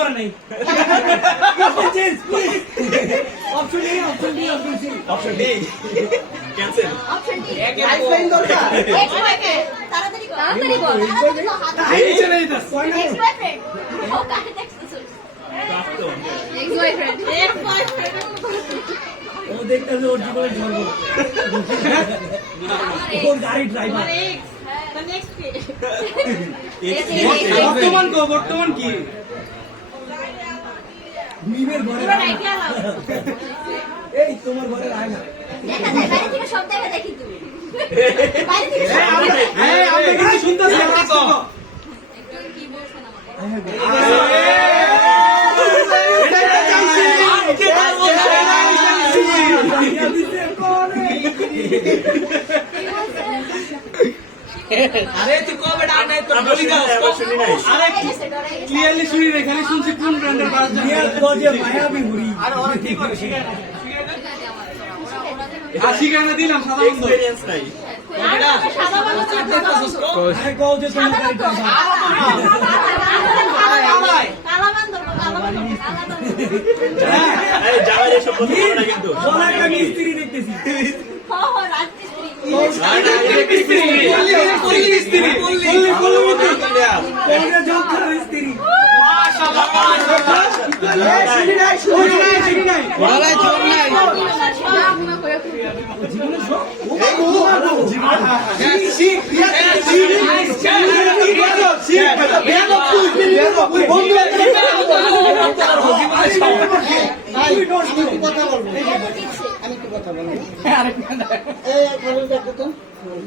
করে নাই option A option B option C option D cancel option D lifeline দরকার ex boyfriend তাড়াতাড়ি বল এই চলে যাস এক্স বয়ফ্রেন্ড ও কাকে দেখছিস এক্স বয়ফ্রেন্ড ও দেখতেছে ওর জীবনে ঝরবো ওর গাড়ি ড্রাইভার বর্তমান কি মিমের ঘরে এই তোমার ঘরের আয়না বাইরে থেকে সব দেখা দেখি তুমি বাইরে থেকে সব আমরা কিছু শুনতেছি কি বলছেন আমাকে আরে তুই কবে ডাক নাই তোর বলি দাও শুনি নাই আরে ক্লিয়ারলি শুনি নাই খালি শুনছি কোন ব্র্যান্ডের বাস জানি তো যে মায়াবী ঘুরি আরে ওরা কি করে শিখায় না শিখায় দিলাম সাদা বন্ধ এক্সপেরিয়েন্স নাই সাদা বাংলা আরে কও যে তুমি গাড়ি ড্রাইভার আরে যাওয়ার এসব কথা বলো না কিন্তু বলা একটা মিস্ত্রি দেখতেছি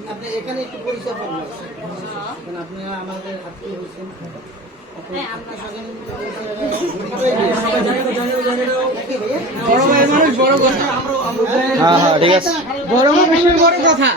আপনি এখানে একটু পরিচয় পাবেন আপনি আমাদের আত্মীয় হয়েছেন বড় মানুষের বড় কথা